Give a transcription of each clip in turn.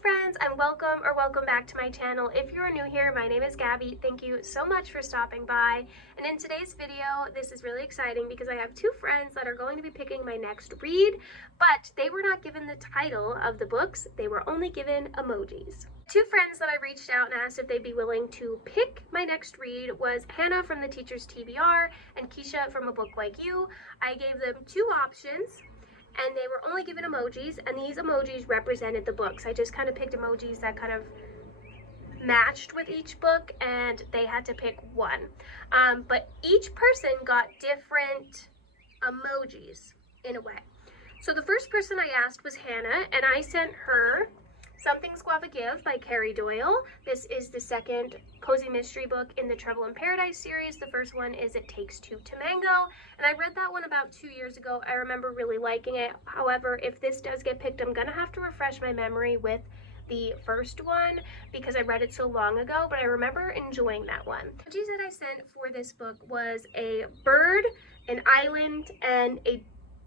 friends, and welcome back to my channel. If you're new here, my name is Gabby. Thank you so much for stopping by. And in today's video, this is really exciting because I have two friends that are going to be picking my next read, but they were not given the title of the books. They were only given emojis. Two friends that I reached out and asked if they'd be willing to pick my next read was Hannah from the Teacher's TBR and Keisha from A Book Like You. I gave them two options, and they were only given emojis, and these emojis represented the books. I just kind of picked emojis that kind of matched with each book, and they had to pick one. But each person got different emojis in a way. So the first person I asked was Hannah, and I sent her Something's Guava Give by Carrie Doyle. This is the second cozy mystery book in the Trouble in Paradise series. The first one is It Takes Two to Mango, and I read that one about 2 years ago. I remember really liking it. However, if this does get picked, I'm gonna have to refresh my memory with the first one because I read it so long ago, but I remember enjoying that one. The emojis that I sent for this book was a bird, an island, and a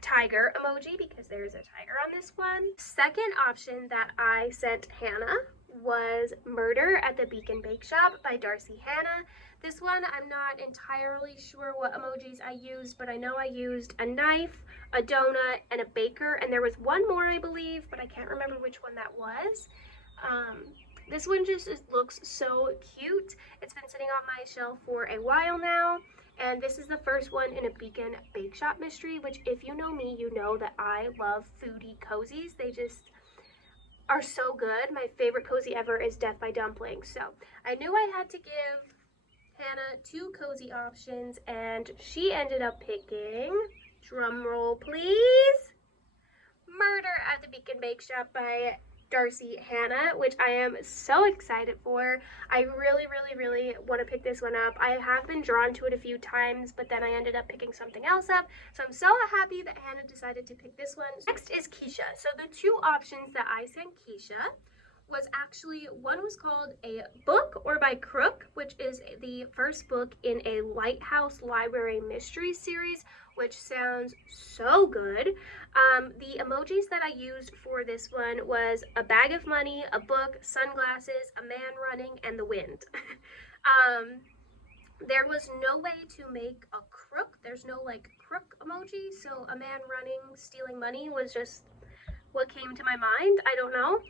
tiger emoji because there's a tiger on this one. Second option that I sent Hannah was Murder at the Beacon Bake Shop by Darcy Hannah. This one, I'm not entirely sure what emojis I used, but I know I used a knife, a donut, and a baker, and there was one more, I believe, but I can't remember which one that was. This one just looks so cute. It's been sitting on my shelf for a while now. And this is the first one in a Beacon Bake Shop mystery, which if you know me, you know that I love foodie cozies. They just are so good. My favorite cozy ever is Death by Dumpling. So I knew I had to give Hannah two cozy options, and she ended up picking, drum roll please, Murder at the Beacon Bake Shop by Darcy Hannah, which I am so excited for. I really want to pick this one up. I have been drawn to it a few times, but then I ended up picking something else up. So I'm so happy that Hannah decided to pick this one. Next is Keisha. So the two options that I sent Keisha was actually, one was called A Book or by PreK, which is the first book in a Lighthouse Library mystery series, which sounds so good. The emojis that I used for this one was a bag of money, a book, sunglasses, a man running, and the wind. There was no way to make a crook. There's no like crook emoji, so a man running, stealing money was just what came to my mind. I don't know.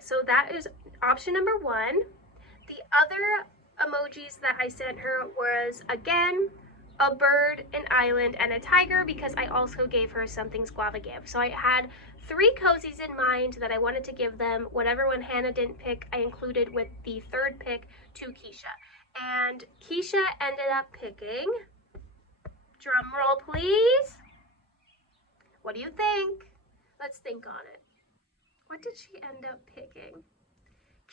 So that is option number one. The other emojis that I sent her was, again, a bird, an island, and a tiger, because I also gave her Something's Guava Give. So I had three cozies in mind that I wanted to give them. Whatever one Hannah didn't pick, I included with the third pick to Keisha. And Keisha ended up picking, drum roll please, what do you think? Let's think on it. What did she end up picking?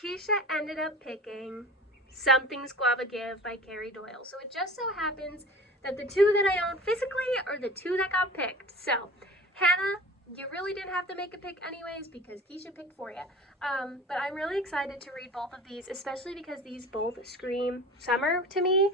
Keisha ended up picking Something's Guava Give by Carrie Doyle. So it just so happens that the two that I own physically are the two that got picked. So, Hannah, you really didn't have to make a pick anyways because Keisha picked for you. But I'm really excited to read both of these, especially because these both scream summer to me.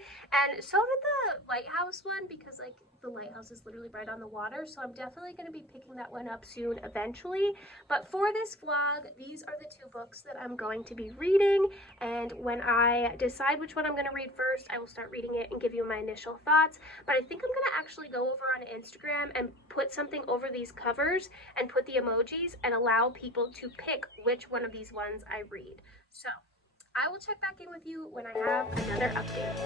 And so did the Lighthouse one, because like the lighthouse is literally right on the water. So I'm definitely going to be picking that one up soon eventually. But for this vlog, these are the two books that I'm going to be reading. And when I decide which one I'm going to read first, I will start reading it and give you my initial thoughts. But I think I'm going to actually go over on Instagram and put something over these covers and put the emojis and allow people to pick which one of these ones I read. So I will check back in with you when I have another update.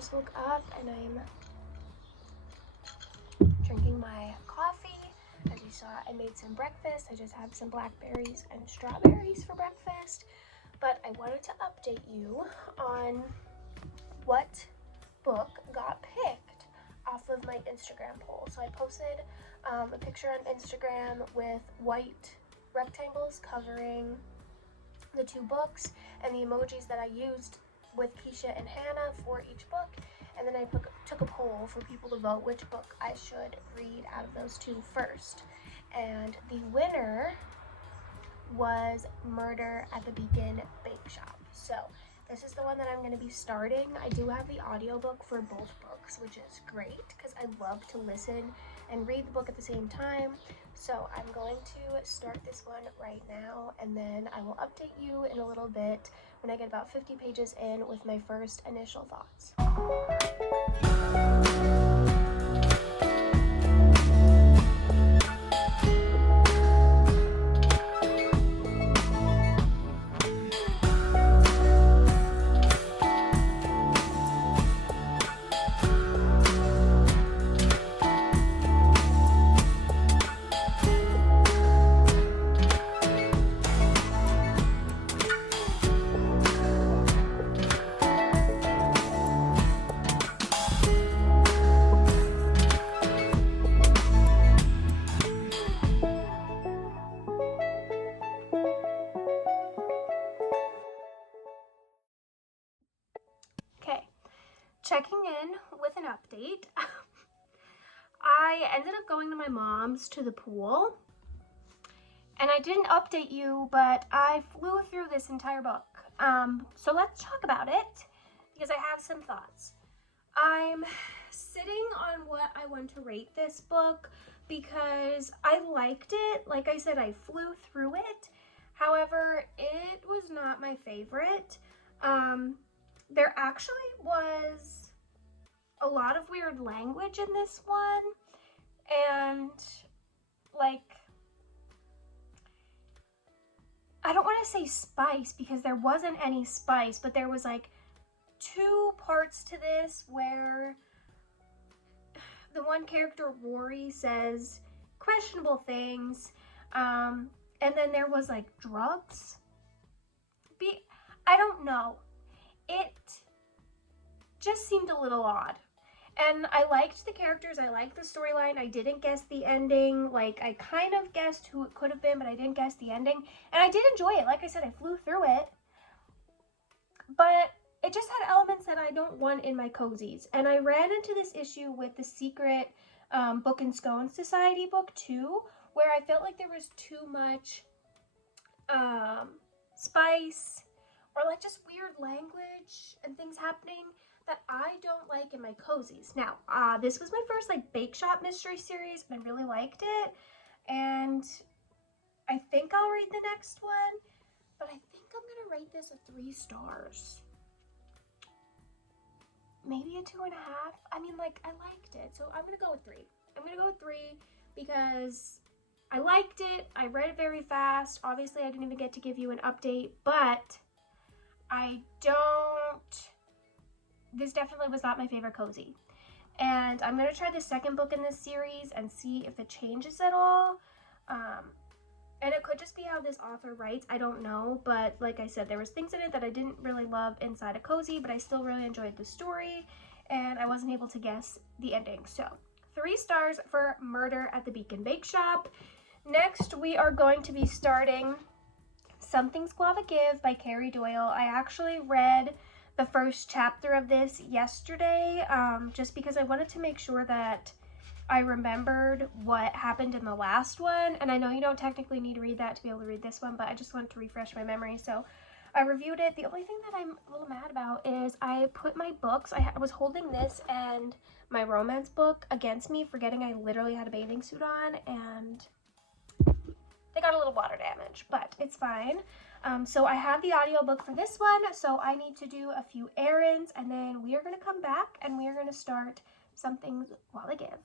just woke up and I'm drinking my coffee. As you saw, I made some breakfast. I just have some blackberries and strawberries for breakfast. But I wanted to update you on what book got picked off of my Instagram poll. So I posted a picture on Instagram with white rectangles covering the two books and the emojis that I used with Keisha and Hannah for each book, and then I took a poll for people to vote which book I should read out of those two first, and the winner was Murder at the Beacon Bake Shop. So this is the one that I'm going to be starting. I do have the audiobook for both books, which is great because I love to listen and read the book at the same time. So I'm going to start this one right now, and then I will update you in a little bit when I get about 50 pages in with my first initial thoughts. Checking in with an update. I ended up going to my mom's to the pool, and I didn't update you, but I flew through this entire book. So let's talk about it because I have some thoughts. I'm sitting on what I want to rate this book because I liked it. Like I said, I flew through it. However, it was not my favorite. There actually was a lot of weird language in this one, and like, I don't want to say spice because there wasn't any spice, but there was like two parts to this where the one character, Rory, says questionable things, and then there was like drugs. I don't know. It just seemed a little odd. And I liked the characters, I liked the storyline, I didn't guess the ending. Like, I kind of guessed who it could have been, but I didn't guess the ending. And I did enjoy it. Like I said, I flew through it. But it just had elements that I don't want in my cozies. And I ran into this issue with the Secret Book and Scone Society book too, where I felt like there was too much spice, or like just weird language and things happening that I don't like in my cozies. Now, this was my first like bake shop mystery series, and I really liked it, and I think I'll read the next one, but I think I'm gonna rate this a 3 stars. Maybe a 2.5. I mean, like, I liked it, so I'm gonna go with 3. I'm gonna go with 3 because I liked it. I read it very fast. Obviously, I didn't even get to give you an update, but this definitely was not my favorite cozy. And I'm gonna try the second book in this series and see if it changes at all. And it could just be how this author writes, I don't know, but like I said, there was things in it that I didn't really love inside a cozy, but I still really enjoyed the story, and I wasn't able to guess the ending. So 3 stars for Murder at the Beacon Bake Shop. Next, we are going to be starting Something's Gotta Give by Carrie Doyle. I actually read the first chapter of this yesterday, just because I wanted to make sure that I remembered what happened in the last one, and I know you don't technically need to read that to be able to read this one, but I just wanted to refresh my memory, so I reviewed it. The only thing that I'm a little mad about is I put my books, I was holding this and my romance book against me, forgetting I literally had a bathing suit on, and they got a little water damage, but it's fine. So I have the audiobook for this one, so I need to do a few errands, and then we are going to come back and we are going to start Something's Gotta Give.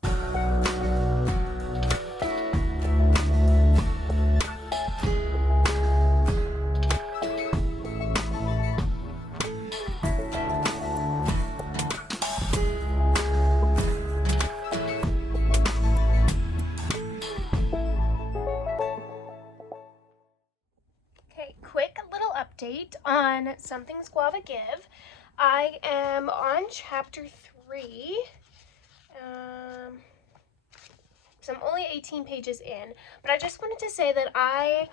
update on Something's Guava Give. I am on chapter 3. So I'm only 18 pages in, but I just wanted to say that I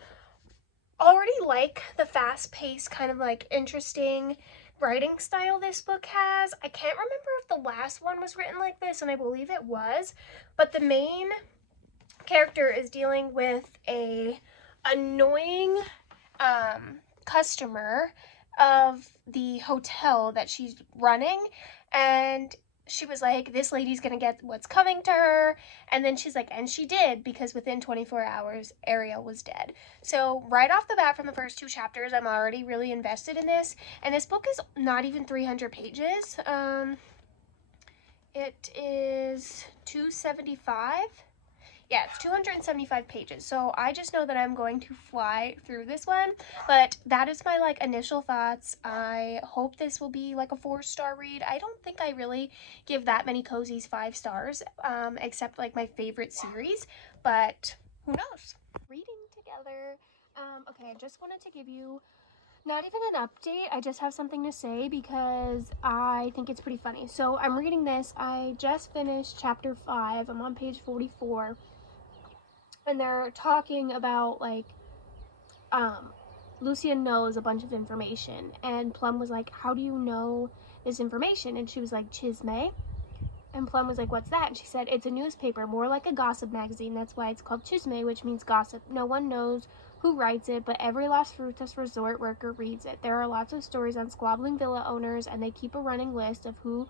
already like the fast-paced, kind of like interesting writing style this book has. I can't remember if the last one was written like this, and I believe it was, but the main character is dealing with a annoying customer of the hotel that she's running, and she was like, this lady's gonna get what's coming to her, and then she's like, and she did, because within 24 hours Ariel was dead. So right off the bat, from the first 2 chapters, I'm already really invested in this, and this book is not even 300 pages. It is 275. Yeah, it's 275 pages, so I just know that I'm going to fly through this one, but that is my, like, initial thoughts. I hope this will be, like, a 4-star read. I don't think I really give that many cozies 5 stars, except, like, my favorite series, but who knows? Reading together. Okay, I just wanted to give you not even an update, I just have something to say because I think it's pretty funny. So I'm reading this. I just finished chapter 5. I'm on page 44. And they're talking about, like, Lucian knows a bunch of information, and Plum was like, how do you know this information? And she was like, Chisme. And Plum was like, what's that? And she said, it's a newspaper, more like a gossip magazine. That's why it's called Chisme, which means gossip. No one knows who writes it, but every Las Frutas resort worker reads it. There are lots of stories on squabbling villa owners, and they keep a running list of who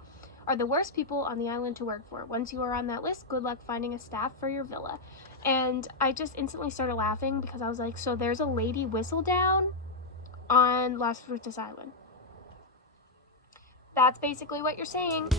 are the worst people on the island to work for. Once you are on that list, good luck finding a staff for your villa. And I just instantly started laughing because I was like, so there's a lady Whistledown on Las Frutas Island. That's basically what you're saying.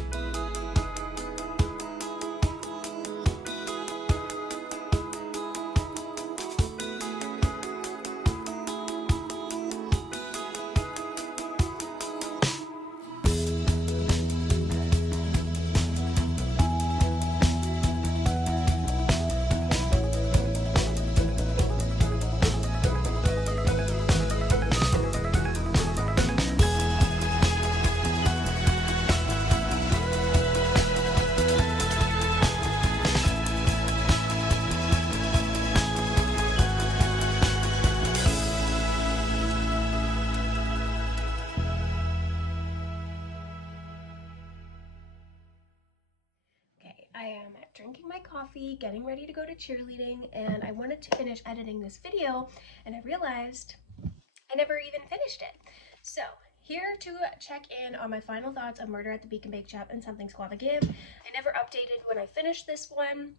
I am drinking my coffee, getting ready to go to cheerleading, and I wanted to finish editing this video, and I realized I never even finished it. So here to check in on my final thoughts of Murder at the Beacon Bake Shop and Something's Guava Give. I never updated when I finished this one.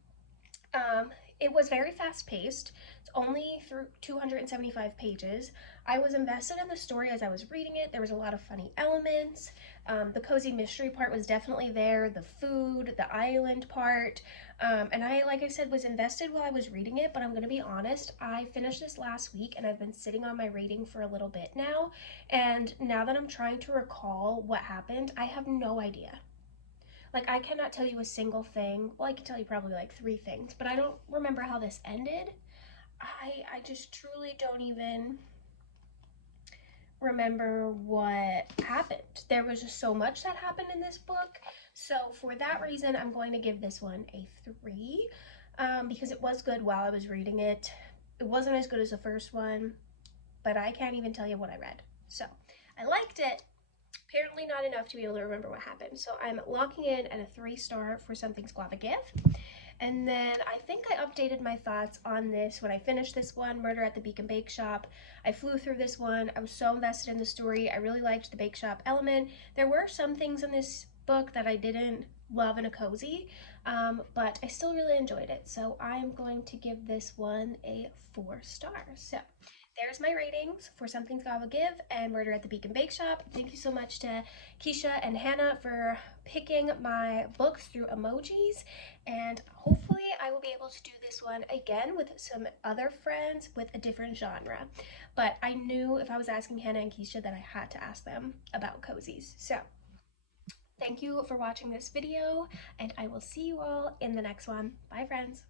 It was very fast-paced. It's only through 275 pages. I was invested in the story as I was reading it. There was a lot of funny elements. The cozy mystery part was definitely there. The food, the island part. And I, like I said, was invested while I was reading it, but I'm going to be honest, I finished this last week and I've been sitting on my reading for a little bit now. And now that I'm trying to recall what happened, I have no idea. Like, I cannot tell you a single thing. Well, I can tell you probably like 3 things, but I don't remember how this ended. I just truly don't even remember what happened. There was just so much that happened in this book. So for that reason, I'm going to give this one a 3, because it was good while I was reading it. It wasn't as good as the first one, but I can't even tell you what I read. So I liked it. Apparently not enough to be able to remember what happened. So I'm locking in at a 3-star for Something's Guava Give. And then I think I updated my thoughts on this when I finished this one, Murder at the Beacon Bake Shop. I flew through this one. I was so invested in the story. I really liked the bake shop element. There were some things in this book that I didn't love in a cozy, but I still really enjoyed it. So I'm going to give this one a 4 stars. So there's my ratings for Something's Guava Give and Murder at the Beacon Bake Shop. Thank you so much to Keisha and Hannah for picking my books through emojis, and hopefully I will be able to do this one again with some other friends with a different genre. But I knew if I was asking Hannah and Keisha that I had to ask them about cozies. So thank you for watching this video, and I will see you all in the next one. Bye, friends.